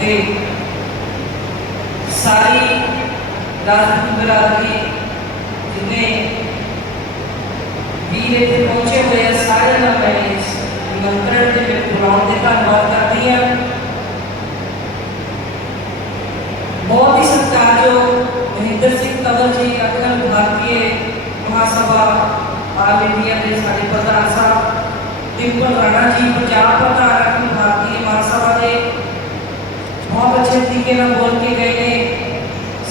ਤੇ ਸਾਰੀ ਰਾਜਪੂਤ ਬਰਾਦਰੀ ਜਿਨੇ ਵੀਰ ਇੱਥੇ ਪਹੁੰਚੇ ਹੋਏ ਆ ਸਾਰਿਆਂ ਦਾ ਮੈਂ ਇਸ ਨਿਮੰਤਰਣ ਦੇ ਵਿੱਚ ਬੁਲਾਉਣ ਦੇ ਧੰਨਵਾਦ ਕਰਦੀ ਹਾਂ ਬਹੁਤ ਹੀ ਸਤਿਕਾਰਯੋਗ ਮਹਿੰਦਰ ਸਿੰਘ ਤਵਲ ਜੀ ਅਖਿਲ ਭਾਰਤੀ ਮਹਾਸਭਾ ਆਲ ਇੰਡੀਆ ਦੇ ਸਾਡੇ ਪ੍ਰਧਾਨ ਸਾਹਿਬ ਡਿੰਪਲ ਰਾਣਾ ਜੀ ਪੰਜਾਬ ਪ੍ਰਧਾਨ ਅਖਿਲ ਭਾਰਤੀ ਮਹਾਸਭਾ ਦੇ ਬਹੁਤ ਅੱਛੇ ਤਰੀਕੇ ਨਾਲ ਬੋਲ ਕੇ ਗਏ ਨੇ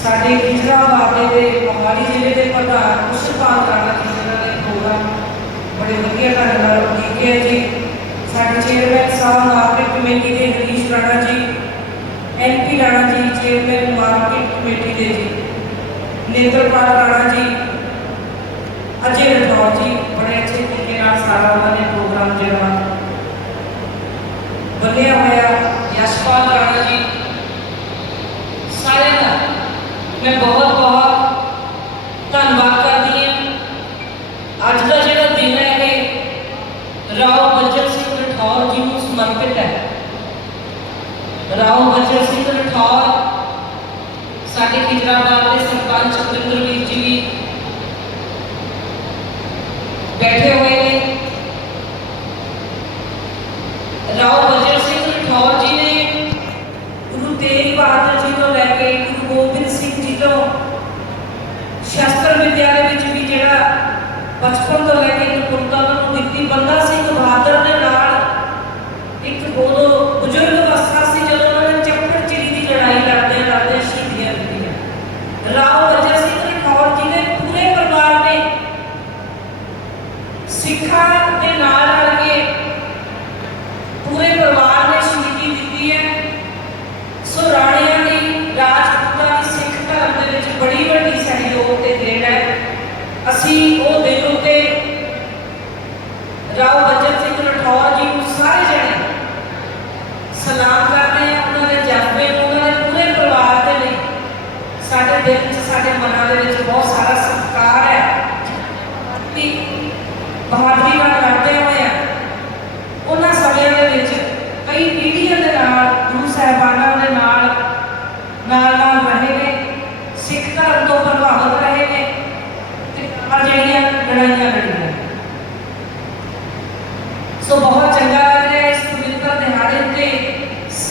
ਸਾਡੇ ਖਿਜਰਾ ਬਾਬੇ ਦੇ ਮੋਹਾਲੀ ਜ਼ਿਲ੍ਹੇ ਦੇ ਪ੍ਰਧਾਨ ਕੁਸ਼ਲਪਾਲ ਰਾਣਾ ਜੀ ਜਿਨ੍ਹਾਂ ਨੇ ਪ੍ਰੋਗਰਾਮ ਬੜੇ ਵਧੀਆ ਢੰਗ ਨਾਲ ਕੀਤੇ ਹੈ ਜੀ ਸਾਡੇ ਚੇਅਰਮੈਨ ਸਾਹਿਬ ਮਾਰਕੀਟ ਕਮੇਟੀ ਦੇ Harish Rana ji NP Rana ji chairman market committee ਦੇ ਜੀ ਨੇਤਰਪਾਲ ਰਾਣਾ ਜੀ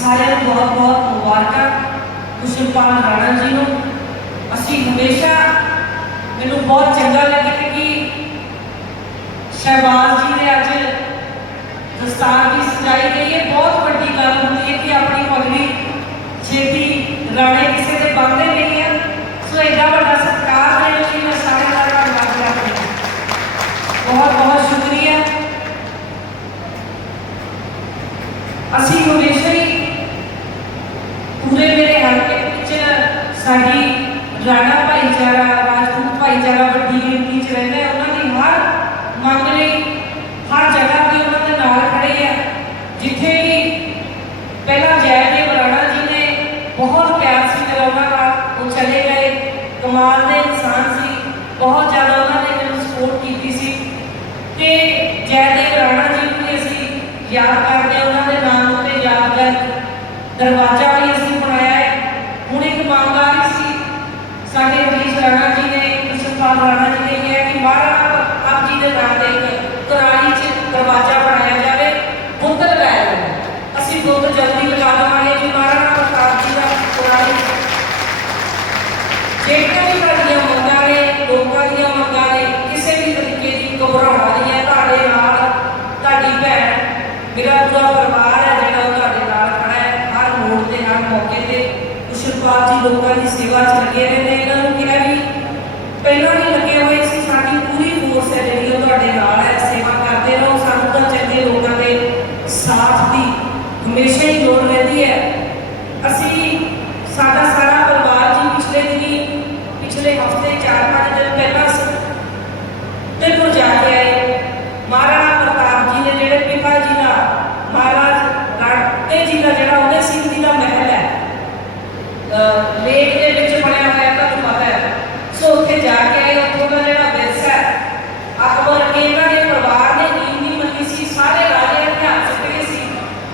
ਸਾਰਿਆਂ ਨੂੰ ਬਹੁਤ ਬਹੁਤ ਮੁਬਾਰਕਾਂ। ਕੁਸ਼ਲਪਾਲ ਰਾਣਾ ਜੀ ਨੂੰ। ਅਸੀਂ ਹਮੇਸ਼ਾ ਮੈਨੂੰ ਬਹੁਤ ਚੰਗਾ ਲੱਗਿਆ ਕਿ ਸ਼ਹਿਬਾਜ਼ ਜੀ ਨੇ ਅੱਜ ਦਸਤਾਰ ਦੀ ਸਜਾਈ ਗਈ ਹੈ। ਬਹੁਤ ਵੱਡੀ ਗੱਲ ਹੁੰਦੀ ਹੈ ਕਿ ਆਪਣੀ ਪਗੜੀ ਛੇਤੀ ਰਾਣੇ ਕਿਸੇ ਦੇ ਬੰਦੇ ਨਹੀਂ ਹੈ। ਸੋ ਇਹਦਾ ਵੱਡਾ ਸਤਿਕਾਰ ਦੇਣ ਲਈ ਮੈਂ ਸਾਰੇ ਦਾ ਧੰਨਵਾਦ ਕਰਦੀ ਹਾਂ। ਬਹੁਤ ਬਹੁਤ ਸ਼ੁਕਰੀਆ। ਅਸੀਂ ਹਮੇਸ਼ਾ ਹੀ ਪੂਰੇ ਮੇਰੇ ਹਲਕੇ ਵਿੱਚ ਸਾਡੀ ਰਾਣਾ ਭਾਈਚਾਰਾ ਰਾਜਪੂਤ ਭਾਈਚਾਰਾ, ਵੱਡੀ ਗਿਣਤੀ 'ਚ ਰਹਿੰਦਾ ਹੈ, ਉਹਨਾਂ ਦੀ ਹਰ ਮੰਗ ਲਈ, ਹਰ ਜਗ੍ਹਾ ਤੇ ਉਹਨਾਂ ਦੇ ਨਾਲ ਖੜੇ ਆ। ਜਿੱਥੇ ਵੀ ਪਹਿਲਾਂ ਜੈਦੇਵ ਰਾਣਾ ਜੀ ਨੇ ਬਹੁਤ ਪਿਆਰ ਸੀ ਮੇਰਾ ਉਹਨਾਂ ਨਾਲ ਉਹ ਚਲੇ ਗਏ। ਕਮਾਲ ਦੇ ਇਨਸਾਨ ਸੀ, ਬਹੁਤ ਜ਼ਿਆਦਾ ਉਹਨਾਂ ਨੇ ਮੈਨੂੰ ਸਪੋਰਟ ਕੀਤੀ ਸੀ। ਤੇ ਜੈਦੇਵ ਰਾਣਾ ਜੀ ਨੂੰ ਵੀ ਅਸੀਂ ਯਾਦ ਕਰਦੇ ਹਾਂ, ਉਹਨਾਂ ਦੇ ਨਾਮ ਉੱਤੇ ਯਾਦਗਾਰ ਦਰਵਾਜ਼ਾ ਵੀ ਅਸੀਂ ਬਣਾਇਆ ਹੈ ਹੁਣ ਇੱਕ ਮੰਗ ਆ ਰਹੀ ਸੀ ਸਾਡੇ ਹਰੀਸ਼ ਰਾਣਾ ਜੀ ਨੇ ਕੁਸ਼ਲਪਾਲ ਰਾਣਾ ਜੀ ਨੇ ਕਿਹਾ ਕਿ ਮਹਾਰਾਣਾ ਆਪ ਜੀ ਦੇ ਨਾਮ ਤੇ ਇੱਕ ਕਰਾਲੀ 'ਚ ਦਰਵਾਜ਼ਾ ਬਣਾਇਆ ਜਾਵੇ ਬੁੱਤ ਲਗਾਇਆ ਜਾਵੇ ਅਸੀਂ ਬੁੱਤ ਜਲਦੀ ਲਗਾ ਦੇਵਾਂਗੇ ਜੀ ਮਹਾਰਾਣਾ ਪ੍ਰਤਾਪ ਜੀ ਦਾ ਕਰਾਲੀ 'ਚ ਜਿਹੜੀਆਂ ਵੀ ਤੁਹਾਡੀਆਂ ਮੰਗਾਂ ਨੇ ਲੋਕਾਂ ਦੀਆਂ ਮੰਗਾਂ ਨੇ ਕਿਸੇ ਵੀ ਤਰੀਕੇ ਦੀ ਘਬਰਾਉਣਾ ਨਹੀਂ ਹੈ ਤੁਹਾਡੇ ਨਾਲ ਤੁਹਾਡੀ ਭੈਣ ਮੇਰਾ ਪੂਰਾ ਪਰਿਵਾਰ ਹੈ ਜਿਹੜਾ ਉਹ ਤੁਹਾਡੇ ਨਾਲ ਖੜਾ ਹੈ ਹਰ ਮੋੜ ਤੇ ਹਰ ਮੌਕੇ ਤੇ ਕੁਸ਼ਲਪਾਲ ਜੀ ਲੋਕਾਂ ਦੀ ਸੇਵਾ 'ਚ ਲੱਗੇ ਰਹੇ ਨੇ ਇਹਨਾਂ ਨੂੰ ਕਿਹਾ ਵੀ ਪਹਿਲਾਂ ਵੀ ਲੱਗੇ ਹੋਏ ਸੀ ਸਾਡੀ ਪੂਰੀ ਫੋਰਸ ਹੈ ਜਿਹੜੀ ਉਹ ਤੁਹਾਡੇ ਨਾਲ ਹੈ ਸੇਵਾ ਕਰਦੇ ਰਹੋ ਸਾਨੂੰ ਤਾਂ ਚੰਗੇ ਲੋਕਾਂ ਦੇ ਸਾਥ ਦੀ ਹਮੇਸ਼ਾ ਹੀ ਲੋੜ ਰਹਿੰਦੀ ਹੈ ਅਸੀਂ ਲੇਖ ਦੇ ਵਿੱਚ ਬਣਿਆ ਹੋਇਆ ਤੁਹਾਨੂੰ ਪਤਾ ਹੈ ਸੋ ਉੱਥੇ ਜਾ ਕੇ ਉੱਥੋਂ ਦਾ ਜਿਹੜਾ ਵਿਰਸ ਹੈ ਅਕਬਰ ਕੇ ਇਹਨਾਂ ਦੇ ਪਰਿਵਾਰ ਨੇ ਨੀਂਦ ਨਹੀਂ ਮੰਨੀ ਸੀ ਸਾਰੇ ਰਾਜੇ ਹਥਿਆਰ ਚੁੱਕੇ ਸੀ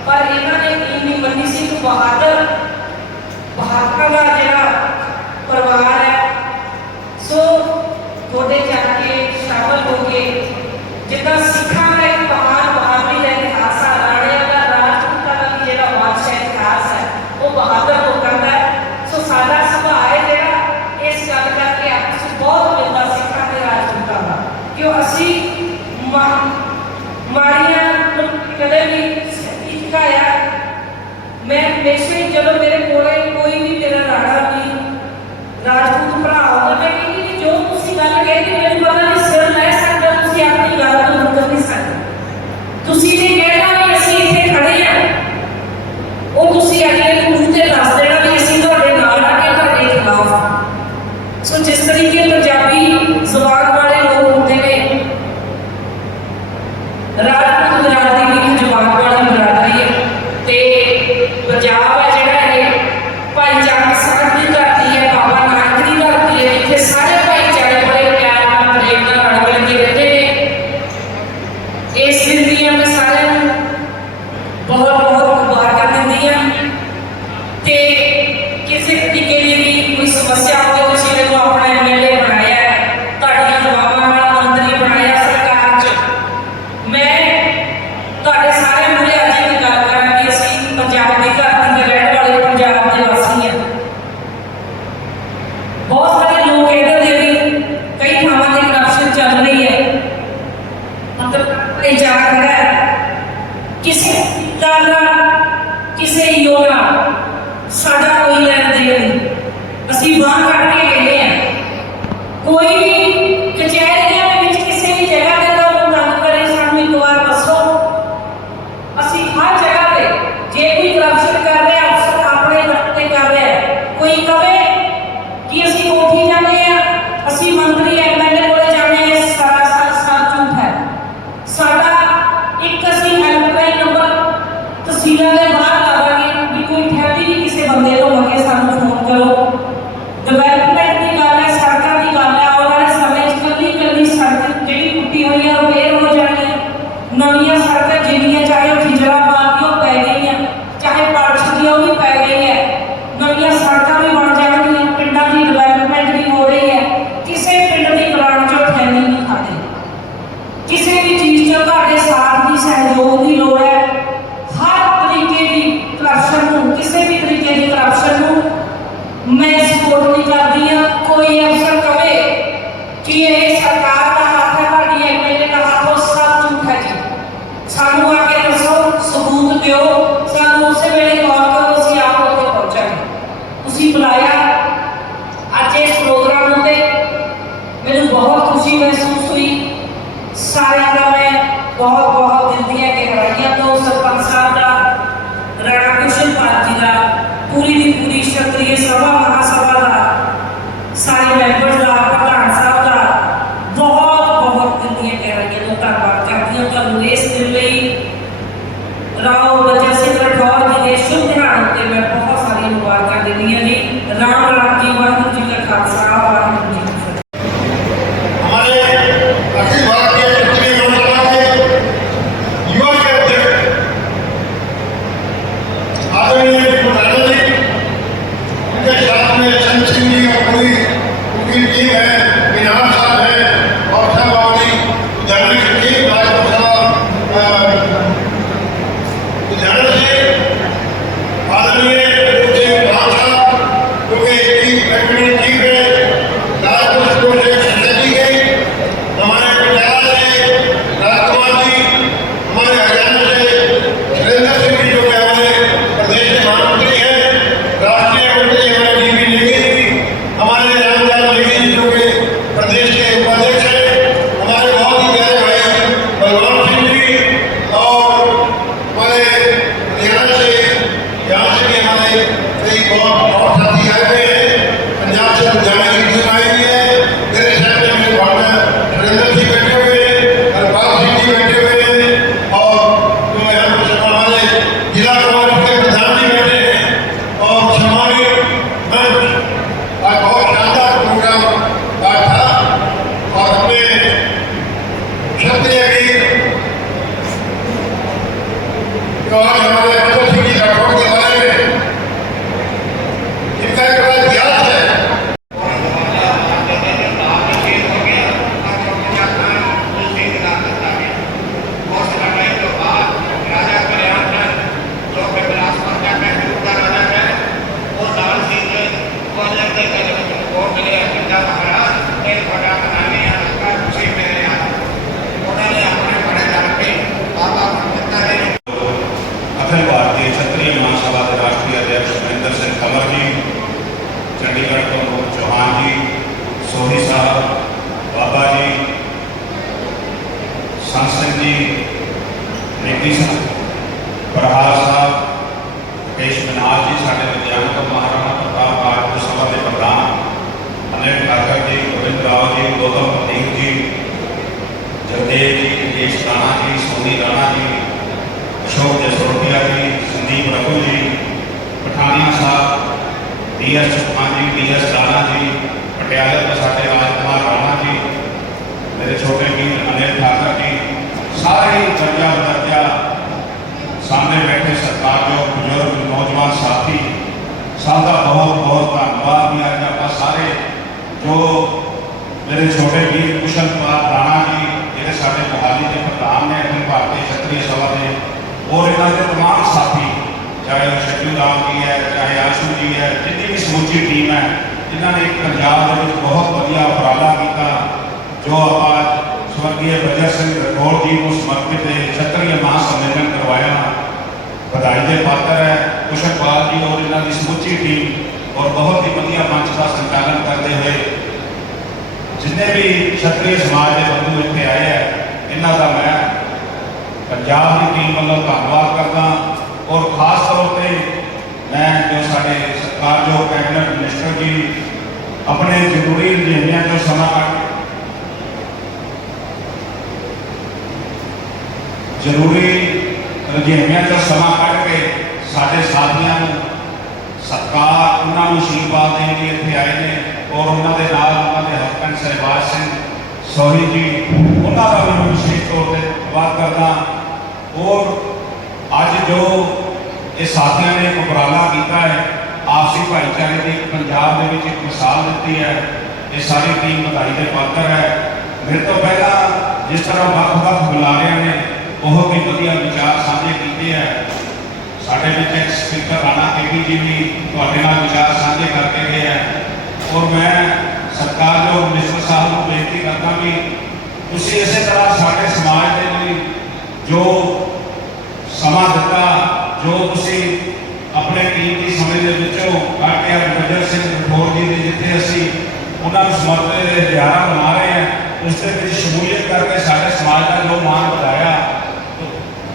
ਪਰ ਇਹਨਾਂ ਨੇ ਨੀਂਦ ਨਹੀਂ ਮੰਨੀ ਸੀ ਕਿ ਬਹਾਦਰ ਬਹਾਦਰ ਦਾ ਜਿਹੜਾ ਪਰਿਵਾਰ ਹੈ ਸੋ ਤੁਹਾਡੇ ਜਾ ਕੇ ਸ਼ਾਮਲ ਹੋ ਕੇ ਜਿੱਦਾਂ ਹਮੇਸ਼ਾ ਹੀ ਜਦੋਂ ਮੇਰੇ ਕੋਲੇ ਕੋਈ ਵੀ ਤੇਰਾ ਰਾਣਾ ਵੀ, ਰਾਜਪੂਤ ਭਰਾ ਆਉਂਦਾ ਮੈਂ ਕਹਿੰਦੀ ਜੋ ਤੁਸੀਂ ਗੱਲ ਕਹੀ ਮੈਨੂੰ बहुत ਲੜ ਰਹੇ ਆਦਮੀਏ ਜੀ Soni Rana ji Ashok Jasrotia ji Sandeep Raghu ji Pathania Sahib D S Chauhan ji D S Rana ji ਪਟਿਆਲੇ ਤੋਂ ਸਾਡੇ ਰਾਜਕੁਮਾਰ ਰਾਣਾ ਜੀ ਮੇਰੇ ਛੋਟੇ ਵੀਰ ਅਨਿਲ ਠਾਕਰ ਜੀ ਸਾਰੇ ਹੀ ਦਰਜਾ ਦਰਜਾ ਸਾਹਮਣੇ ਬੈਠੇ ਸਤਿਕਾਰਯੋਗ ਬਜ਼ੁਰਗ ਨੌਜਵਾਨ ਸਾਥੀ ਸਭ ਦਾ ਬਹੁਤ ਬਹੁਤ ਧੰਨਵਾਦ ਵੀ ਅੱਜ ਆਪਾਂ ਸਾਰੇ ਜੋ ਮੇਰੇ ਛੋਟੇ ਵੀਰ ਕੁਸ਼ਲ ਕੁਮਾਰ ਰਾਣਾ ਜੀ ਜਿਹੜੇ ਸਾਡੇ ਮੁਹਾਲੀ ਦੇ ਪ੍ਰਧਾਨ ਨੇ ਅਖਿਲ ਭਾਰਤੀ ਛਤਰੀ ਸਭਾ ਦੇ ਔਰ ਇਹਨਾਂ ਦੇ तमाम ਸਾਥੀ ਚਾਹੇ ਉਹ ਸ਼ਕੂ ਰਾਮ ਜੀ ਹੈ ਚਾਹੇ ਆਸ਼ੂ ਜੀ ਹੈ ਜਿੰਨੀ ਵੀ ਸਮੁੱਚੀ ਟੀਮ ਹੈ ਜਿਨ੍ਹਾਂ ਨੇ ਪੰਜਾਬ ਦੇ ਵਿੱਚ ਬਹੁਤ ਵਧੀਆ ਉਪਰਾਲਾ ਕੀਤਾ ਜੋ ਆਪਾਂ ਸਵਰਗੀ ਬਜਰ ਸਿੰਘ ਰਠੌੜ ਜੀ ਨੂੰ ਸਮਰਪਿਤ ਇਹ ਛਤਰੀ ਮਹਾ ਸੰਮੇਲਨ ਕਰਵਾਇਆ ਵਧਾਈ ਦੇ ਪਾਤਰ ਹੈ ਕੁਸ਼ਲਪਾਲ ਜੀ ਔਰ ਇਹਨਾਂ ਦੀ ਸਮੁੱਚੀ ਟੀਮ ਔਰ ਬਹੁਤ ਹੀ ਵਧੀਆ ਮੰਚ ਦਾ ਸੰਚਾਲਨ ਕਰਦੇ ਹੋਏ ਜਿੰਨੇ ਵੀ ਛਤਰੀ ਸਮਾਜ ਦੇ ਬੰਦੂ ਇੱਥੇ ਆਏ ਹੈ ਇਹਨਾਂ ਦਾ ਮੈਂ ਪੰਜਾਬ ਦੀ ਟੀਮ ਵੱਲੋਂ ਧੰਨਵਾਦ ਕਰਦਾ ਔਰ ਖਾਸ ਤੌਰ ਤੇ ਮੈਂ ਜੋ ਸਾਡੇ ਸਤਿਕਾਰਯੋਗ ਕੈਬਨਿਟ ਮਿਨਿਸਟਰ ਜੀ ਆਪਣੇ ਜ਼ਰੂਰੀ ਰੁਝੇਵਿਆਂ ਤੋਂ ਸਮਾਂ ਕੱਢ ਜ਼ਰੂਰੀ ਰੁਝੇਵਿਆਂ ਤੋਂ ਸਮਾਂ ਕੱਢ ਕੇ ਸਾਡੇ ਸਾਥੀਆਂ ਨੂੰ ਸਤਿਕਾਰ ਉਹਨਾਂ ਨੂੰ ਆਸ਼ੀਰਵਾਦ ਦੇਣ ਲਈ ਇੱਥੇ ਆਏ ਨੇ ਔਰ ਉਹਨਾਂ ਦੇ ਨਾਲ ਉਹਨਾਂ ਦੇ ਹਸਬੰਦ ਸਹਿਬਾਜ ਸਿੰਘ ਸੋਹੀ ਜੀ, ਉਹਨਾਂ ਦਾ ਵੀ ਮੈਂ ਵਿਸ਼ੇਸ਼ ਤੌਰ ਤੇ ਧੰਨਵਾਦ ਕਰਦਾ। ਔਰ ਅੱਜ ਜੋ ਇਹ ਸਾਥੀਆਂ ਨੇ ਉਪਰਾਲਾ ਕੀਤਾ ਹੈ, ਆਪਸੀ ਭਾਈਚਾਰੇ ਦੀ ਪੰਜਾਬ ਦੇ ਵਿੱਚ ਇੱਕ ਮਿਸਾਲ ਦਿੱਤੀ ਹੈ। ਇਹ ਸਾਰੀ ਟੀਮ ਵਧਾਈ ਦੇ ਪਾਤਰ ਹੈ। ਮੇਰੇ ਤੋਂ ਪਹਿਲਾਂ ਜਿਸ ਤਰ੍ਹਾਂ ਵੱਖ-ਵੱਖ ਬੁਲਾਰਿਆਂ ਨੇ ਬਹੁਤ ਹੀ ਵਧੀਆ ਵਿਚਾਰ ਸਾਂਝੇ ਕੀਤੇ ਹੈ ਸਾਡੇ ਵਿੱਚ ਇੱਕ ਸਪੀਕਰ ਰਾਣਾ ਕੇਪੀ ਜੀ ਵੀ ਤੁਹਾਡੇ ਨਾਲ ਵਿਚਾਰ ਸਾਂਝੇ ਕਰਕੇ ਗਏ ਹੈ ਔਰ ਮੈਂ ਸਰਕਾਰਯੋਗ ਮਿਨਿਸਟਰ ਸਾਹਿਬ ਨੂੰ ਬੇਨਤੀ ਕਰਦਾ ਵੀ ਤੁਸੀਂ ਇਸੇ ਤਰ੍ਹਾਂ ਸਾਡੇ ਸਮਾਜ ਦੇ ਲਈ ਜੋ ਸਮਾਂ ਦਿੱਤਾ, ਜੋ ਤੁਸੀਂ ਆਪਣੇ ਕੀਮਤੀ ਸਮੇਂ ਦੇ ਵਿੱਚੋਂ ਕੱਢ ਕੇ ਬਜਰ ਸਿੰਘ ਰਠੌਰ ਜੀ ਦੇ ਜਿੱਥੇ ਅਸੀਂ ਉਹਨਾਂ ਨੂੰ ਸਮਰਪਿਤ ਦੇ ਦਿਹਾੜਾ ਮਨਾ ਰਹੇ ਹਾਂ ਉਸ ਦੇ ਵਿੱਚ ਸ਼ਮੂਲੀਅਤ ਕਰਕੇ ਸਾਡੇ ਸਮਾਜ ਦਾ ਜੋ ਮਾਣ ਵਧਾਇਆ।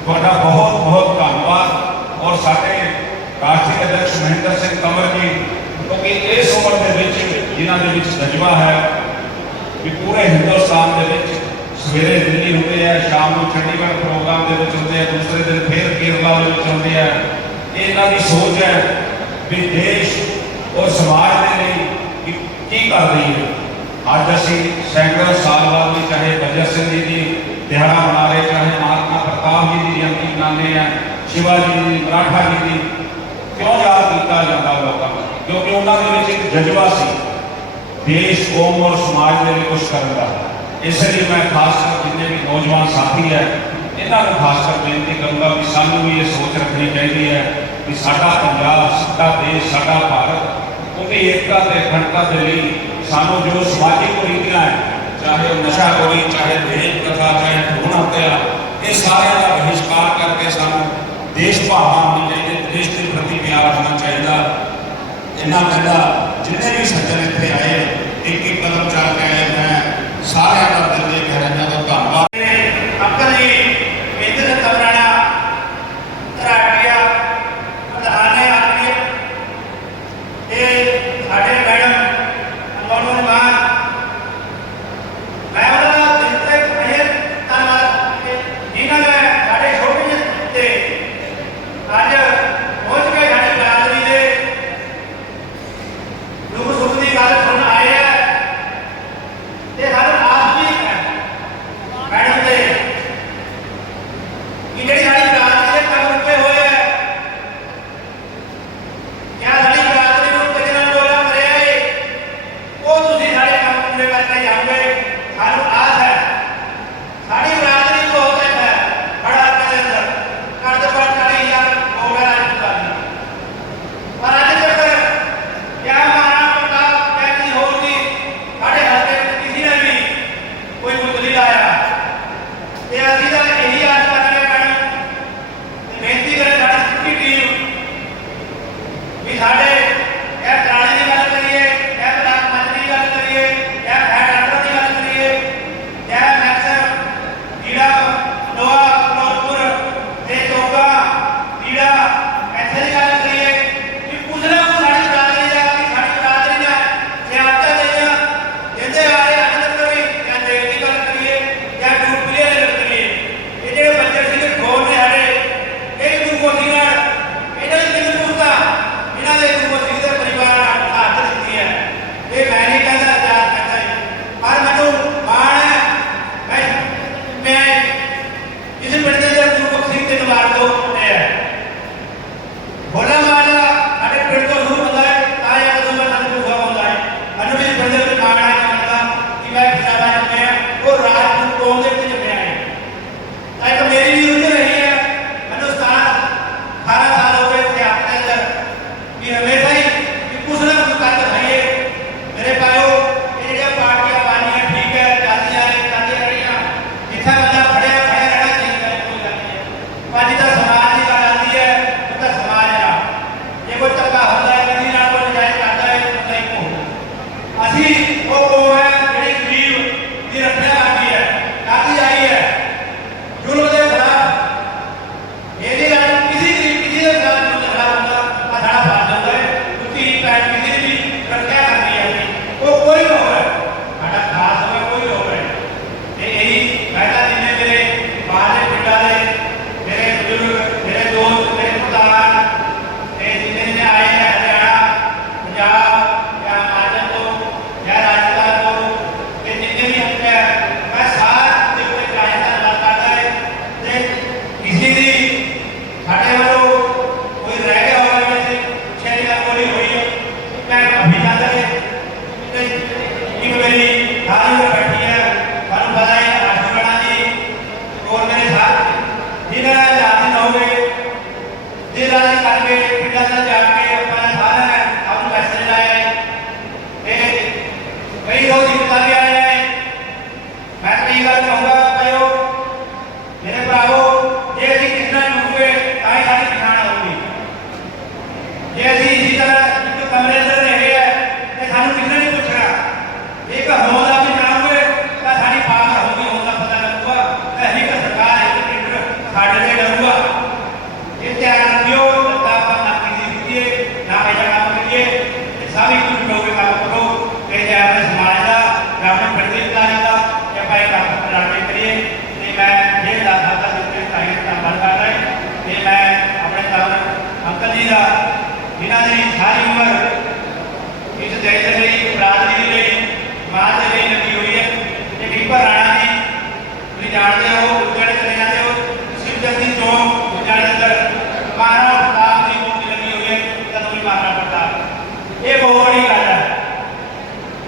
ਤੁਹਾਡਾ ਬਹੁਤ ਬਹੁਤ ਧੰਨਵਾਦ। ਔਰ ਸਾਡੇ ਰਾਸ਼ਟਰੀ ਅਧਿਕਸ਼ ਮਹਿੰਦਰ ਸਿੰਘ ਕੰਵਰ ਜੀ, ਕਿਉਂਕਿ ਇਸ ਉਮਰ ਦੇ ਵਿੱਚ ਜਿਨ੍ਹਾਂ ਦੇ ਵਿੱਚ ਜਜ਼ਬਾ ਹੈ, ਵੀ ਪੂਰੇ ਹਿੰਦੁਸਤਾਨ ਦੇ ਵਿੱਚ ਸਵੇਰੇ ਦਿੱਲੀ ਹੁੰਦੇ ਆ, ਸ਼ਾਮ ਨੂੰ ਚੰਡੀਗੜ੍ਹ ਪ੍ਰੋਗਰਾਮ ਦੇ ਵਿੱਚ ਹੁੰਦੇ ਆ, ਦੂਸਰੇ ਦਿਨ ਫੇਰ ਕੇਰਲਾ ਦੇ ਵਿੱਚ ਹੁੰਦੇ ਆ। ਇਹਨਾਂ ਦੀ ਸੋਚ ਹੈ ਵੀ ਦੇਸ਼ ਔਰ ਸਮਾਜ ਦੇ ਲਈ ਕੀ ਕਰ ਰਹੀ ਹੈ। ਅੱਜ ਅਸੀਂ ਸੈਂਕੜੋਂ ਸਾਲ ਬਾਅਦ ਵੀ ਚਾਹੇ ਬਜਰ ਸਿੰਘ ਜੀ ਦੀ ਦਿਹਾੜਾ ਮਨਾ ਰਹੇ, ਚਾਹੇ ਮਹਾਤਮਾ ਪ੍ਰਤਾਪ ਜੀ ਦੀ ਜਯੰਤੀ ਮਨਾਉਂਦੇ ਆ ਸ਼ਿਵਾਜੀ ਜੀ ਦੀ, ਮਰਾਠਾ ਜੀ ਦੀ ਕਿਉਂ ਯਾਦ ਕੀਤਾ ਜਾਂਦਾ ਲੋਕਾਂ ਨੂੰ, ਕਿਉਂਕਿ ਉਹਨਾਂ ਦੇ ਵਿੱਚ ਇੱਕ ਜਜ਼ਬਾ ਸੀ, ਦੇਸ਼, ਕੌਮ ਔਰ ਸਮਾਜ ਦੇ ਲਈ ਕੁਝ ਕਰਨ ਦਾ। ਇਸ ਲਈ ਮੈਂ ਖਾਸ ਕਰ ਜਿੰਨੇ ਵੀ ਨੌਜਵਾਨ ਸਾਥੀ ਹੈ, ਇਹਨਾਂ ਨੂੰ ਖਾਸ ਕਰ ਬੇਨਤੀ ਕਰੂੰਗਾ ਵੀ ਸਾਨੂੰ ਵੀ ਇਹ ਸੋਚ ਰੱਖਣੀ ਚਾਹੀਦੀ ਹੈ ਕਿ ਸਾਡਾ ਪੰਜਾਬ, ਸਾਡਾ ਦੇਸ਼, ਸਾਡਾ ਭਾਰਤ ਉਹਦੀ ਏਕਤਾ ਤੇ ਅਖੰਡਤਾ ਦੇ ਲਈ ਸਾਨੂੰ ਜੋ ਸਮਾਜਿਕ ਕੁਰੀਤੀਆਂ ਹੈ, ਚਾਹੇ ਉਹ ਨਸ਼ਾ ਕੋਈ ਚਾਹੇ ਦੇਸ਼ ਪ੍ਰਥਾ ਚਾਹੇ ਭਰੂਣ ਹੱਤਿਆ, ਇਹ ਸਾਰਿਆਂ ਦਾ ਬਹਿਸ਼ਕਾਰ ਕਰਕੇ ਸਾਨੂੰ ਦੇਸ਼ ਭਾਵਨਾ ਹੋਣੀ ਚਾਹੀਦੀ ਦੇਸ਼ ਦੇ ਪ੍ਰਤੀ ਪਿਆਰ ਹੋਣਾ ਚਾਹੀਦਾ। ਇਹਨਾਂ ਕਹਿੰਦਾ ਜਿੰਨੇ ਵੀ ਸੱਜਣ ਇੱਥੇ ਆਏ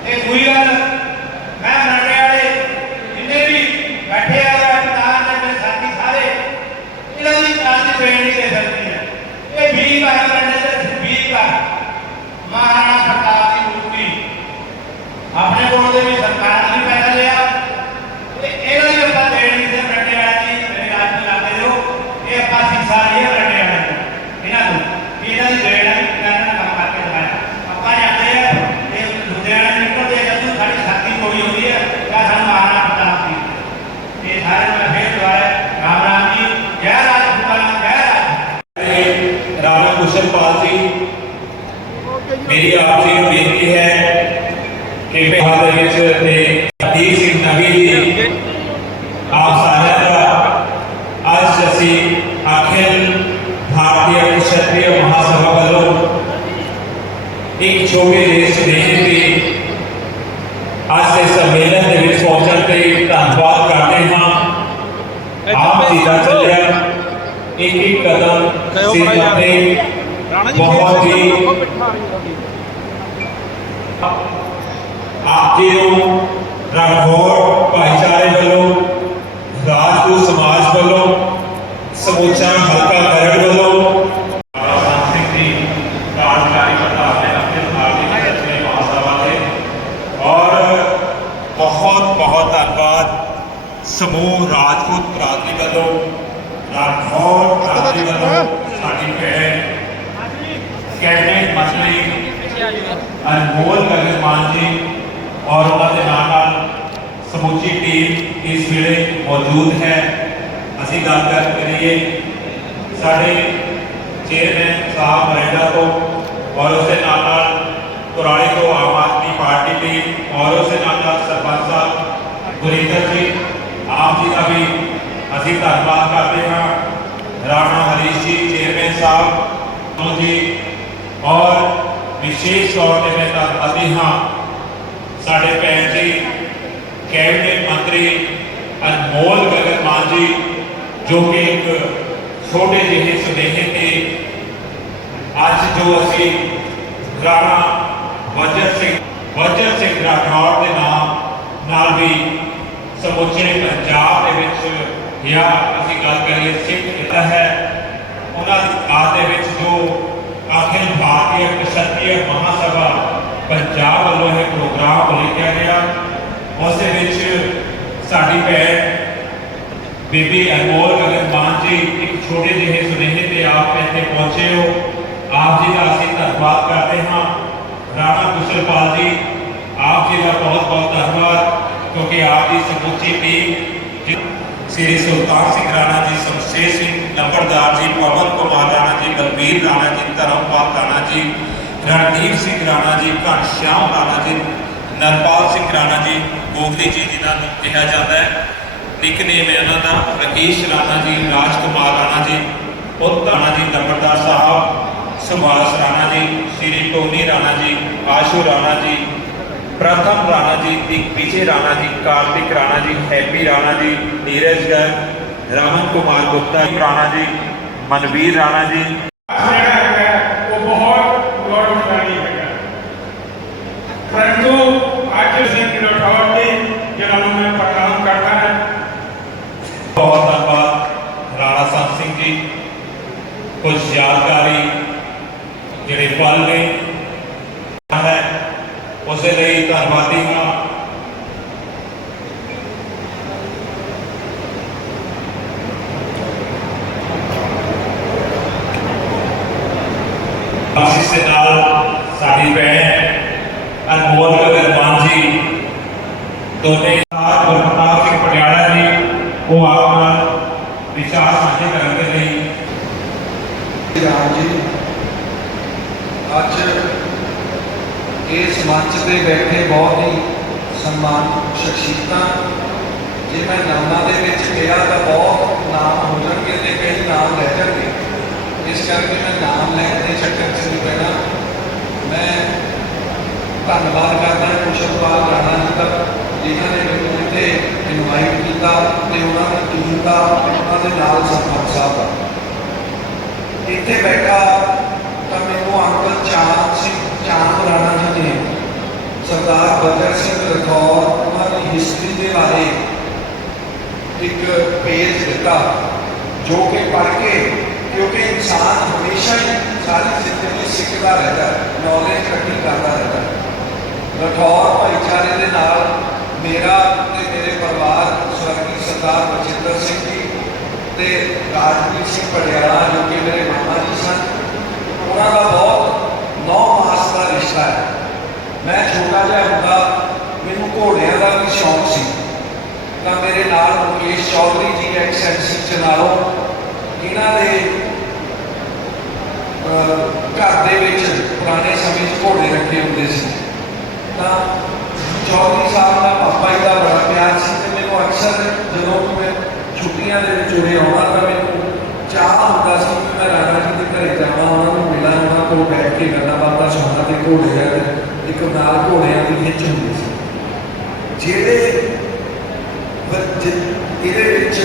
ਇਹ ਦੂਈ ਗੱਲ ਮੈਂ ਮਰਨੇ ਵਾਲੇ ਜਿੰਨੇ ਵੀ ਬੈਠੇ ਆ ਜਾਂ ਪ੍ਰਧਾਨ ਨੇ ਮੇਰੇ ਸਾਥੀ ਸਾਰੇ ਇਹਨਾਂ ਦੀ ਕਾਲ ਦੀ ਪੇੜ ਨਹੀਂ ਦੇ ਸਕਦੀ ਹੈ ਇਹ ਵੀ ਘਰ ਬਣਨੇ ਤੇ ਵੀ ਘਰ ਮਹਾਰਾਣਾ ਪ੍ਰਤਾਪ ਦੀ ਮੂਰਤੀ ਆਪਣੇ ਕੋਲ ਦੇ ਵੀ ਸਰਕਾਰ ਨੇ ਵੀ ਪੈਸਾ ਲਿਆ ਤੇ ਇਹਨਾਂ ਦੀ ਆਪਾਂ ਦੇਣ ਨਹੀਂ ਦੇ ਰੱਟੇ ਵਾਲਾ ਜੀ ਮੇਰੇ ਰਾਜ ਨੂੰ ਲਾਦੇ ਦਿਓ ਇਹ ਆਪਾਂ ਸਿੱਖਾ ਲਈ ਰੱਟੇ ਵਾਲਾ ਨੂੰ ਇਹਨਾਂ ਨੂੰ ਵੀ ਇਹਨਾਂ ਦੀ ਦੇਣ ਹੈ ਇਹਨਾਂ ਨੇ ਕੰਮ ਕਰਕੇ ਦਿਖਾਇਆ ਆਪਾਂ ਜਾਂਦੇ ਆ ਇਹ ਲੁਧਿਆਣਾ ਨਿਕਲਦੇ ਆ ਜਦੋਂ ਸਾਡੀ ਛਾਤੀ ਤੋੜੀ ਹੁੰਦੀ ਹੈ ਜਾਂ ਸਾਨੂੰ ਮਹਾਰਾਣਾ ਪ੍ਰਤਾਪ ਦੀ ਇਹ ਸਾਰੇ ਨੂੰ ਮੈਂ ਫੇਰ ਦੁਆਰਾ ਰਾਮ ਰਾਮ ਜੀ ਜੈ ਰਾਜਪੂਤਾਨਾ ਜੈ ਰਾਜ ਰਾਣਾ ਕੁਸ਼ਲਪਾਲ ਜੀ ਮੇਰੀ ਆਪ ਜੀ ਨੂੰ ਬੇਨਤੀ ਹੈ ਕਿ ਬਿਹਾਰ ਦੇ ਵਿੱਚ ਤੇ ਹਰਦੀਪ ਸਿੰਘ ਨਵੀ ਜੀ ਆਪ ਸਾਰਿਆਂ ਦਾ ਅੱਜ ਅਸੀਂ ਅਖਿਲ ਭਾਰਤੀ ਕਸ਼ਤਰੀ ਮਹਾਸਭਾ ਵੱਲੋਂ ਇੱਕ ਛੋਟੇ ਜਿਹੇ ਸੁਨੇਹੇ ਦੀ ਅੱਜ ਦੇ ਸੰਮੇਲਨ ਦੇ ਵਿੱਚ ਪਹੁੰਚਣ ਤੇ ਧੰਨਵਾਦ ਕਰਦੇ ਹਾਂ ਆਪ ਜੀ ਦਾ ਚੱਲਿਆ ਇੱਕ ਇੱਕ ਕਦਮ ਸਿਰ ਤੇ ਬਹੁਤ ਹੀ ਆਪ ਜੀ ਨੂੰ ਰਾਠੌਰ ਭਾਈਚਾਰੇ ਵੱਲੋਂ ਰਾਜਪੂਤ ਸਮਾਜ ਵੱਲੋਂ ਸਮੁੱਚਾ ਹਲਕਾ ਖਰੜ ਵੱਲੋਂ ਰਾਜਾ ਸਿੰਘ ਜੀ ਕਾਰਜਕਾਰੀ ਪ੍ਰਧਾਨ ਨੇ ਆਪਣੇ ਭਾਰਤੀ ਕਸ਼ਤਰੀ ਮਹਾਸਭਾ ਦੇ ਔਰ ਬਹੁਤ ਬਹੁਤ ਧੰਨਵਾਦ ਸਮੂਹ ਰਾਜਪੂਤ ਬਰਾਦਰੀ ਵੱਲੋਂ ਰਾਠੌਰ ਬਰਾਦਰੀ ਵੱਲੋਂ ਸਾਡੀ ਭੈਣ ਕੈਬਨਿਟ ਮੰਤਰੀ ਅਨਮੋਲ ਗਗਨ ਮਾਨ ਜੀ ਔਰ ਉਹਨਾਂ ਦੇ ਨਾਲ ਨਾਲ ਸਮੁੱਚੀ ਟੀਮ ਇਸ ਵੇਲੇ ਮੌਜੂਦ ਹੈ ਅਸੀਂ ਗੱਲ ਕਰ ਕਰੀਏ ਸਾਡੇ ਚੇਅਰਮੈਨ ਸਾਹਿਬ ਮਰੇਗਾ ਤੋਂ ਔਰ ਉਸ ਦੇ ਨਾਲ ਨਾਲ ਕੁਰਾਲੀ ਤੋਂ ਆਮ ਆਦਮੀ ਪਾਰਟੀ ਟੀਮ ਔਰ ਉਸ ਦੇ ਨਾਲ ਨਾਲ ਸਰਪੰਚ ਸਾਹਿਬ ਗੁਰਿੰਦਰ ਜੀ ਆਪ ਜੀ ਦਾ ਵੀ ਅਸੀਂ ਧੰਨਵਾਦ ਕਰਦੇ ਹਾਂ ਰਾਣਾ ਹਰੀਸ਼ ਜੀ ਚੇਅਰਮੈਨ ਸਾਹਿਬ ਤੋਂ ਜੀ ਔਰ ਵਿਸ਼ੇਸ਼ ਤੌਰ ਤੇ ਮੈਂ ਧੰਨਵਾਦੀ ਹਾਂ ਸਾਡੇ ਭੈਣ ਜੀ ਕੈਬਨਿਟ ਮੰਤਰੀ ਅਨਮੋਲ ਗਗਨ ਮਾਨ ਜੀ, ਜੋ ਕਿ ਇੱਕ ਛੋਟੇ ਜਿਹੇ ਸੁਨੇਹੇ ਤੇ ਅੱਜ ਜੋ ਅਸੀਂ ਰਾਣਾ ਵਜਰ ਸਿੰਘ ਵਜਰ ਸਿੰਘ ਰਾਠੌਰ ਦੇ ਨਾਮ ਨਾਲ ਵੀ ਸਮੁੱਚੇ ਪੰਜਾਬ ਦੇ ਵਿੱਚ ਜਾਂ ਅਸੀਂ ਗੱਲ ਕਰੀਏ ਸਿੱਖ ਜਿਹੜਾ ਹੈ, ਉਹਨਾਂ ਦੀ ਬਾਤ ਦੇ ਵਿੱਚ ਜੋ ਆਖਿਰ ਭਾਰਤੀ ਇੱਕ ਕਸ਼ਤਰੀ ਮਹਾਸਭਾ ਪੰਜਾਬ ਵੱਲੋਂ ਇਹ ਪ੍ਰੋਗਰਾਮ ਲਿਖਿਆ ਗਿਆ। ਉਸ ਦੇ ਵਿੱਚ ਸਾਡੀ ਭੈਣ ਬੀਬੀ ਅਨਮੋਲ ਗਗਨ ਮਾਨ ਜੀ ਇੱਕ ਛੋਟੇ ਜਿਹੇ ਸੁਨੇਹੇ ਤੇ ਆਪ ਇੱਥੇ ਪਹੁੰਚੇ ਹੋ। ਆਪ ਜੀ ਦਾ ਅਸੀਂ ਧੰਨਵਾਦ ਕਰਦੇ ਹਾਂ। ਰਾਣਾ ਕੁਸ਼ਲਪਾਲ ਜੀ, ਆਪ ਜੀ ਦਾ ਬਹੁਤ ਬਹੁਤ ਧੰਨਵਾਦ, ਕਿਉਂਕਿ ਆਪ ਦੀ ਸਮੁੱਚੀ ਟੀਮ ਸ੍ਰੀ ਸੁਲਤਾਨ ਸਿੰਘ ਰਾਣਾ ਜੀ, ਸ਼ਮਸ਼ੇਰ ਸਿੰਘ ਨੰਬਰਦਾਰ ਜੀ, ਪਵਨ ਕੁਮਾਰ ਰਾਣਾ ਜੀ, ਬਲਬੀਰ ਰਾਣਾ ਜੀ, ਧਰਮਪਾਲ ਰਾਣਾ ਜੀ, ਰਣਦੀਪ ਸਿੰਘ ਰਾਣਾ ਜੀ ਘਨਸ਼ਿਆਮ ਰਾਣਾ ਜੀ ਨਰਪਾਲ ਸਿੰਘ ਰਾਣਾ ਜੀ ਗੋਗਲੀ ਜੀ ਜਿਨ੍ਹਾਂ ਨੂੰ ਕਿਹਾ ਜਾਂਦਾ ਹੈ ਨਿਕਨੇਮ ਹੈ ਉਹਨਾਂ ਦਾ ਰਕੇਸ਼ ਰਾਣਾ ਜੀ ਰਾਜ ਕੁਮਾਰ ਰਾਣਾ ਜੀ ਪੁੱਤ ਰਾਣਾ ਜੀ ਨੰਬਰਦਾਰ ਸਾਹਿਬ ਸੁਭਾਸ਼ ਰਾਣਾ ਜੀ ਸ੍ਰੀ ਟੋਨੀ ਰਾਣਾ ਜੀ ਆਸ਼ੂ ਰਾਣਾ ਜੀ ਪ੍ਰਥਮ ਰਾਣਾ ਜੀ ਦਿਗਵਿਜੇ ਰਾਣਾ ਜੀ ਕਾਰਤਿਕ ਰਾਣਾ ਜੀ ਹੈਪੀ ਰਾਣਾ ਜੀ ਨੀਰਜ ਗਰ ਰਮਨ ਕੁਮਾਰ ਗੁਪਤਾ ਜੀ ਰਾਣਾ ਜੀ ਮਨਵੀਰ ਰਾਣਾ ਜੀ ਜਿਹੜਾ ਹੈਗਾ ਉਹ ਬਹੁਤ ਗੌਰਵਸ਼ਾਲੀ ਹੈਗਾ ਪਰੰਤੂ ਅੱਜ ਸਿੰਘ ਰਠੌਰ ਜੀ ਜਿਹਨਾਂ ਨੂੰ ਮੈਂ ਪ੍ਰਣਾਮ ਕਰਦਾ ਹਾਂ ਬਹੁਤ ਧੰਨਵਾਦ ਰਾਣਾ ਸਾਹਿਬ ਸਿੰਘ ਜੀ ਕੁਝ ਯਾਦਗਾਰੀ ਜਿਹੜੇ ਪਲ ਨੇ ਹੈ ਉਸ ਦੇ ਲਈ ਧੰਨਵਾਦੀ ਹਾਂ ਆਸਿਸ ਦੇ ਨਾਲ ਸਾਡੇ ਸਾਡੀ ਭੈਣ ਅਨਮੋਲ ਕਦਰ ਮਾਨ ਜੀ ਦੋਨੇ ਸਾਥ ਗੁਰਪ੍ਰਤਾਪ ਸਿੰਘ ਪਟਿਆਲਾ ਜੀ ਉਹ ਆਪ ਨਾਲ ਵਿਚਾਰ ਸਾਂਝੇ ਕਰਨ ਦੇ ਲਈ ਰਾਮ ਜੀ ਅੱਜ ਇਸ ਮੰਚ ਤੇ ਬੈਠੇ ਬਹੁਤ ਹੀ ਸਨਮਾਨ ਸ਼ਖਸੀਅਤਾਂ। ਜੇ ਮੈਂ ਨਾਮਾਂ ਦੇ ਵਿੱਚ ਗਿਆ ਤਾਂ ਬਹੁਤ ਨਾਮ ਹੋ ਜਾਣਗੇ ਤੇ ਕਈ ਨਾਮ ਰਹਿ ਜਾਣਗੇ। ਇਸ ਕਰਕੇ ਮੈਂ ਨਾਮ ਲੈਣ ਦੇ ਚੱਕਰ 'ਚ ਨਹੀਂ ਪੈਣਾ ਮੈਂ ਧੰਨਵਾਦ ਕਰਦਾ ਕੁਸ਼ਲਪਾਲ ਰਾਣਾ ਜੀ ਦਾ, ਜਿਨ੍ਹਾਂ ਨੇ ਮੈਨੂੰ ਇੱਥੇ ਇਨਵਾਈਟ ਕੀਤਾ ਤੇ ਉਹਨਾਂ ਦੀ ਟੀਮ ਦਾ, ਉਹਨਾਂ ਦੇ ਨਾਲ ਸਰਪੰਚ ਸਾਹਿਬ ਦਾ। ਇੱਥੇ ਬੈਠਾ ਤਾਂ ਮੈਨੂੰ ਅੰਕਲ ਚਾਂਦ ਸਿੰਘ ਚਾਂਦ ਰਾਣਾ ਜੀ ਨੇ। ਸਰਦਾਰ ਬਜਰ ਸਿੰਘ ਰਖੌਰ ਉਹਨਾਂ ਦੀ ਹਿਸਟਰੀ ਦੇ ਬਾਰੇ ਇੱਕ ਪੇਜ ਦਿੱਤਾ ਜੋ ਕਿ ਪੜ੍ਹ ਕੇ ਕਿਉਂਕਿ ਇਨਸਾਨ ਹਮੇਸ਼ਾ ਹੀ ਸਾਰੀ ਜ਼ਿੰਦਗੀ ਸਿੱਖਦਾ ਰਹਿੰਦਾ ਹੈ ਨੌਲੇਜ ਇਕੱਠੀ ਕਰਦਾ ਰਹਿੰਦਾ ਹੈ ਰਖੌਰ ਭਾਈਚਾਰੇ ਦੇ ਨਾਲ ਮੇਰਾ ਤੇ ਮੇਰੇ ਪਰਿਵਾਰ ਸਵਰਗੀ ਸਰਦਾਰ ਬਚਿੰਦਰ ਸਿੰਘ ਜੀ ਤੇ ਰਾਜਵੀਰ ਸਿੰਘ ਪਟਿਆਲਾ ਜੋ ਕਿ ਮੇਰੇ ਮਾਮਾ ਜੀ ਸਨ ਉਹਨਾਂ ਦਾ ਬਹੁਤ ਨੌ ਮਾਸ ਦਾ ਰਿਸ਼ਤਾ ਹੈ ਮੈਂ ਛੋਟਾ ਜਿਹਾ ਹੁੰਦਾ ਮੈਨੂੰ ਘੋੜਿਆਂ ਦਾ ਵੀ ਸ਼ੌਕ ਸੀ। ਤਾਂ ਮੇਰੇ ਨਾਲ ਮੁਕੇਸ਼ ਚੌਧਰੀ ਜੀ ਐਕਸਐਨਸੀ ਚਨਾਲੋ ਇਹਨਾਂ ਦੇ ਘਰ ਦੇ ਵਿੱਚ ਪੁਰਾਣੇ ਸਮੇਂ 'ਚ ਘੋੜੇ ਰੱਖੇ ਹੁੰਦੇ ਸੀ। ਤਾਂ ਚੌਧਰੀ ਸਾਹਿਬ ਦਾ ਪਾਪਾ ਜੀ ਦਾ ਬੜਾ ਪਿਆਰ ਸੀ ਤੇ ਮੈਨੂੰ ਅਕਸਰ ਜਦੋਂ ਮੈਂ ਛੁੱਟੀਆਂ ਦੇ ਵਿੱਚ ਉਰੇ ਆਉਣਾ ਤਾਂ ਮੈਨੂੰ ਚਾਹ ਹੁੰਦਾ ਸੀ ਕਿ ਮੈਂ ਰਾਣਾ ਜੀ ਦੇ ਘਰੇ ਜਾਵਾਂ, ਉਹਨਾਂ ਨੂੰ ਮਿਲਾਂ, ਉਹਨਾਂ ਕੋਲ ਬੈਠ ਕੇ ਗੱਲਾਂ ਬਾਤਾਂ ਸੁਣਨਾ ਤੇ ਘੋੜੇ ਆ ਇੱਕ ਨਾਲ ਘੋੜਿਆਂ ਦੀ ਖਿੱਚ ਹੁੰਦੀ ਸੀ। ਜਿਹੜੇ ਇਹਦੇ ਵਿੱਚ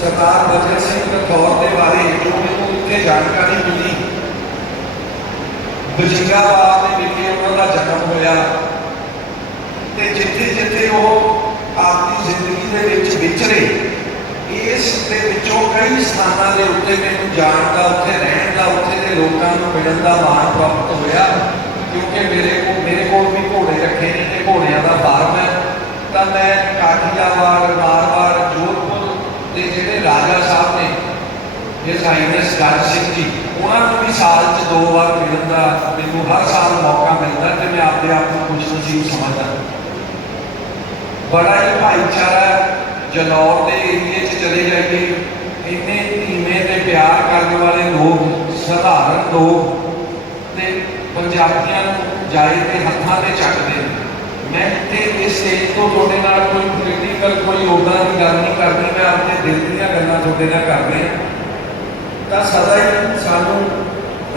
ਸਰਦਾਰ ਬਚਨ ਸਿੰਘ ਰਖੌਰ ਦੇ ਬਾਰੇ ਜੋ ਮੈਨੂੰ ਇੱਥੇ ਜਾਣਕਾਰੀ ਮਿਲੀ ਬਜਿੰਗਾਬਾਦ ਦੇ ਵਿਖੇ ਉਹਨਾਂ ਦਾ ਜਨਮ ਹੋਇਆ। ਤੇ ਜਿੱਥੇ ਜਿੱਥੇ ਉਹ ਆਪਣੀ ਜ਼ਿੰਦਗੀ ਦੇ ਵਿੱਚ ਵਿਚਰੇ ਇਸ ਦੇ ਵਿੱਚੋਂ ਕਈ ਸਥਾਨਾਂ ਦੇ ਉੱਤੇ ਮੈਨੂੰ ਜਾਣ ਦਾ, ਉੱਥੇ ਰਹਿਣ ਦਾ, ਉੱਥੇ ਦੇ ਲੋਕਾਂ ਨੂੰ ਮਿਲਣ ਦਾ ਮਾਣ ਪ੍ਰਾਪਤ ਹੋਇਆ, ਕਿਉਂਕਿ ਮੇਰੇ ਕੋਲ ਮੇਰੇ ਕੋਲ ਵੀ ਘੋੜੇ ਰੱਖੇ ਨੇ ਤੇ ਘੋੜਿਆਂ ਦਾ ਫਾਰਮ ਹੈ। ਤਾਂ ਮੈਂ ਕਾਠੀਆਵਾੜ ਮਾਰਵਾੜ ਜੋਧਪੁਰ ਦੇ ਜਿਹੜੇ ਰਾਜਾ ਸਾਹਿਬ ਨੇ ਇਸ ਹਾਈਨੈਸ ਗੱਜ ਸਿੰਘ ਜੀ, ਉਹਨਾਂ ਨੂੰ ਵੀ ਸਾਲ 'ਚ ਦੋ ਵਾਰ ਮਿਲਣ ਦਾ ਮੈਨੂੰ ਹਰ ਸਾਲ ਮੌਕਾ ਮਿਲਦਾ ਤੇ ਮੈਂ ਆਪਣੇ ਆਪ ਨੂੰ ਖੁਸ਼ ਨਸੀਬ ਸਮਝਦਾ। ਬੜਾ ਹੀ ਭਾਈਚਾਰਾ ਹੈ। ਜਲੌਰ ਦੇ ਏਰੀਏ 'ਚ ਚਲੇ ਜਾਈਏ। ਇੰਨੇ ਧੀਮੇ ਤੇ ਪਿਆਰ ਕਰਨ ਵਾਲੇ ਲੋਕ, ਸਧਾਰਨ ਲੋਕ ਤੇ ਪੰਜਾਬੀਆਂ ਨੂੰ ਜਾਏ ਤੇ ਹੱਥਾਂ ਤੇ ਚੱਕਦੇ ਨੇ। ਮੈਂ ਤੇ ਇਸ ਸਟੇਜ ਤੋਂ ਤੁਹਾਡੇ ਨਾਲ ਕੋਈ ਪੋਲੀਟੀਕਲ ਕੋਈ ਉਹਦਾ ਦੀ ਗੱਲ ਨਹੀਂ ਕਰਨੀ ਮੈਂ ਆਪਣੇ ਦਿਲ ਦੀਆਂ ਗੱਲਾਂ ਤੁਹਾਡੇ ਨਾਲ ਕਰ ਰਿਹਾ ਤਾਂ ਸਦਾ ਹੀ ਸਾਨੂੰ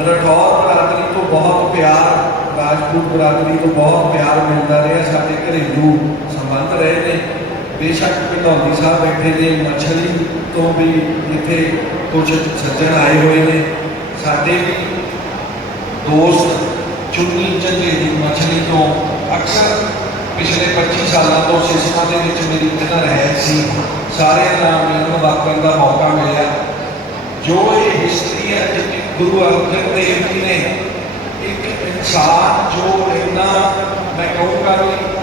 ਰਠੌਰ ਬਰਾਦਰੀ ਤੋਂ ਬਹੁਤ ਪਿਆਰ ਰਾਜਪੂਤ ਬਰਾਦਰੀ ਤੋਂ ਬਹੁਤ ਪਿਆਰ ਮਿਲਦਾ ਰਿਹਾ ਸਾਡੇ ਘਰੇਲੂ ਸੰਬੰਧ ਰਹੇ ਨੇ ਬੇਸ਼ੱਕ ਭਿੰਡੌਲੀ ਸਾਹਿਬ ਬੈਠੇ ਨੇ ਮੱਛਲੀ ਤੋਂ ਵੀ ਇੱਥੇ ਕੁਝ ਸੱਜਣ ਆਏ ਹੋਏ ਨੇ। ਸਾਡੇ ਵੀ ਦੋਸਤ ਚੁੰਨੀ ਝੰਜੇੜੀ ਮੱਛਲੀ ਤੋਂ ਅਕਸਰ ਪਿਛਲੇ 25 ਸਾਲਾਂ ਤੋਂ ਸਿਸਟਮਾਂ ਦੇ ਵਿੱਚ ਮੇਰੀ ਇਹਨਾਂ ਰਹਿ ਸੀ। ਸਾਰਿਆਂ ਨਾਲ ਮੈਨੂੰ ਵਾਪਰਨ ਦਾ ਮੌਕਾ ਮਿਲਿਆ। ਜੋ ਇਹ ਹਿਸਟਰੀ ਹੈ ਕਿ ਗੁਰੂ ਅਰਜਨ ਦੇਵ ਜੀ ਨੇ ਇੱਕ ਇਨਸਾਨ ਜੋ ਇੰਨਾ ਮੈਂ ਕਹੂੰਗਾ ਵੀ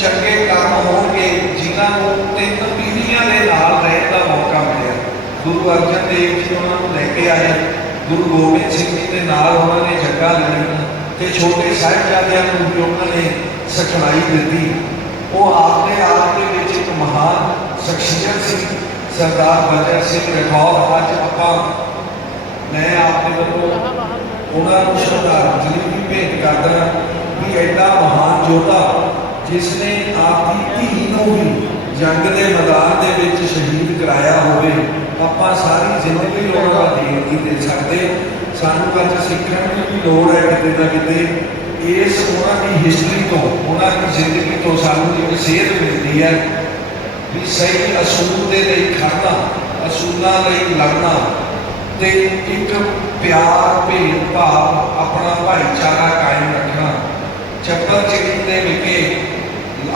ਚੰਗੇ ਕੰਮ ਹੋਣਗੇ, ਜਿਨ੍ਹਾਂ ਨੂੰ ਤਿੰਨ ਪੀੜ੍ਹੀਆਂ ਦੇ ਨਾਲ ਰਹਿਣ ਦਾ ਮੌਕਾ ਮਿਲਿਆ। ਗੁਰੂ ਅਰਜਨ ਦੇਵ ਜੀ ਉਹਨਾਂ ਨੂੰ ਲੈ ਕੇ ਆਏ। ਗੁਰੂ ਗੋਬਿੰਦ ਸਿੰਘ ਜੀ ਦੇ ਨਾਲ ਉਹਨਾਂ ਨੇ ਜੱਗਾ ਲੜੀ ਤੇ ਛੋਟੇ ਸਾਹਿਬਜ਼ਾਦਿਆਂ ਨੂੰ ਵੀ ਉਹਨਾਂ ਨੇ ਸਿਖਲਾਈ ਦਿੱਤੀ। ਉਹ ਆਪ ਆਪ ਦੇ ਵਿੱਚ ਇੱਕ ਮਹਾਨ ਸ਼ਖਸੀਅਤ ਸੀ, ਸਰਦਾਰ ਬਜਰ ਸਿੰਘ ਰਖੌਰ ਅੱਜ ਆਪਾਂ ਮੈਂ ਆਪ ਦੇ ਵੱਲੋਂ ਉਹਨਾਂ ਨੂੰ ਸ਼ਰਧਾਂਜਲੀ ਵੀ ਭੇਟ ਕਰਦਾ ਵੀ ਐਡਾ ਮਹਾਨ ਯੋਧਾ ਜਿਸ ਨੇ ਆਪ ਦੀ ਧੀ ਨੂੰ ਵੀ ਜੰਗ ਦੇ ਮੈਦਾਨ ਦੇ ਵਿੱਚ ਸ਼ਹੀਦ ਕਰਾਇਆ ਹੋਵੇ। ਆਪਾਂ ਸਾਰੀ ਜ਼ਿੰਦਗੀ ਉਹਨਾਂ ਦਾ ਦੇਣ ਨਹੀਂ ਦੇ ਸਕਦੇ। ਸਾਨੂੰ ਅੱਜ ਸਿੱਖਣ ਦੀ ਵੀ ਲੋੜ ਹੈ ਕਿਤੇ ਨਾ ਕਿਤੇ। ਇਸ ਉਹਨਾਂ ਦੀ ਹਿਸਟਰੀ ਤੋਂ, ਉਹਨਾਂ ਦੀ ਜ਼ਿੰਦਗੀ ਤੋਂ ਸਾਨੂੰ ਇੱਕ ਸੇਧ ਮਿਲਦੀ ਹੈ ਵੀ ਸਹੀ ਅਸੂਲ ਦੇ ਲਈ ਖੜਨਾ ਅਸੂਲਾਂ ਲਈ ਲੜਨਾ ਤੇ ਇੱਕ ਪਿਆਰ ਭੇਦ ਭਾਵ ਆਪਣਾ ਭਾਈਚਾਰਾ ਕਾਇਮ ਰੱਖਣਾ। ਚੱਪਲ ਚਿੜੀ ਦੇ ਵਿਖੇ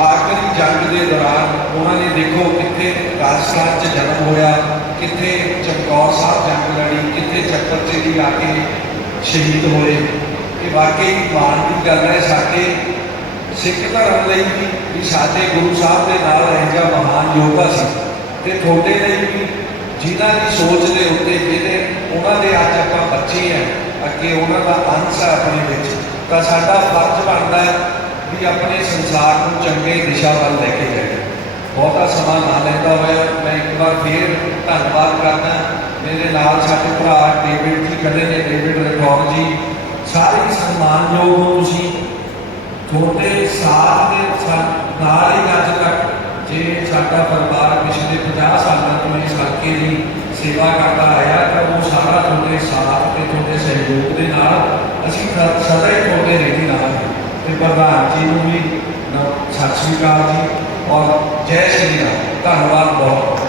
ਆਖਰੀ ਜੰਗ ਦੇ ਦੌਰਾਨ ਉਹਨਾਂ ਨੇ ਦੇਖੋ ਕਿੱਥੇ ਰਾਜਸਥਾਨ 'ਚ ਜਨਮ ਹੋਇਆ। ਕਿੱਥੇ ਚਮਕੌਰ ਸਾਹਿਬ ਜੰਗ ਲੜੀ, ਕਿੱਥੇ ਚੱਪਲ ਚਿੜੀ ਆ ਕੇ ਸ਼ਹੀਦ ਹੋਏ। ਇਹ ਵਾਕਈ ਮਾਣ ਦੀ ਗੱਲ ਹੈ, ਸਾਡੇ ਸਿੱਖ ਧਰਮ ਲਈ ਵੀ ਵੀ ਸਾਡੇ ਗੁਰੂ ਸਾਹਿਬ ਦੇ ਨਾਲ ਰਹਿ ਜਾ ਮਹਾਨ ਯੋਗਾ ਸੀ। ਤੇ ਤੁਹਾਡੇ ਲਈ ਵੀ, ਜਿਨ੍ਹਾਂ ਦੀ ਸੋਚ ਦੇ ਉੱਤੇ ਜਿਹਦੇ, ਉਹਨਾਂ ਦੇ ਅੱਜ ਆਪਾਂ ਬੱਚੇ ਆ ਅੱਗੇ ਉਹਨਾਂ ਦਾ ਅੰਸ਼ ਹੈ ਆਪਣੇ ਵਿੱਚ, ਤਾਂ ਸਾਡਾ ਫਰਜ਼ ਬਣਦਾ ਹੈ ਵੀ ਆਪਣੇ ਸੰਸਾਰ ਨੂੰ ਚੰਗੇ ਦਿਸ਼ਾ ਵੱਲ ਲੈ ਕੇ ਜਾਈਏ। ਬਹੁਤਾ ਸਮਾਂ ਨਾ ਲੈਂਦਾ ਹੋਇਆ, ਮੈਂ ਇੱਕ ਵਾਰ ਫੇਰ ਧੰਨਵਾਦ ਕਰਦਾ ਮੇਰੇ ਨਾਲ ਸਾਡੇ ਭਰਾ ਡੇਵਿਡ ਜੀ ਕਦੇ ਨੇ, ਡੇਵਿਡ ਰਠੌਰ ਜੀ। ਸਾਰੇ ਸਨਮਾਨਯੋਗ ਹੋ ਤੁਸੀਂ। ਤੁਹਾਡੇ ਸਾਥ ਦੇ ਨਾਲ ਹੀ ਅੱਜ ਤੱਕ ਜੇ ਸਾਡਾ ਪਰਿਵਾਰ ਪਿਛਲੇ 50 ਸਾਲਾਂ ਤੋਂ ਇਸ ਹਲਕੇ ਦੀ ਸੇਵਾ ਕਰਦਾ ਆਇਆ, ਤਾਂ ਉਹ ਸਾਰਾ ਤੁਹਾਡੇ ਸਾਥ ਤੇ ਤੁਹਾਡੇ ਸਹਿਯੋਗ ਦੇ ਨਾਲ ਅਸੀਂ ਖ- ਸਦਾ ਹੀ ਤੁਹਾਡੇ ਰੇਡੀ ਰਹਾਂਗੇ ਤੇ ਪ੍ਰਧਾਨ ਜੀ ਨੂੰ ਵੀ ਸਤਿ ਸ਼੍ਰੀ ਅਕਾਲ ਜੀ। ਔਰ ਜੈ ਸ਼੍ਰੀ ਰਾਮ। ਧੰਨਵਾਦ ਬਹੁਤ।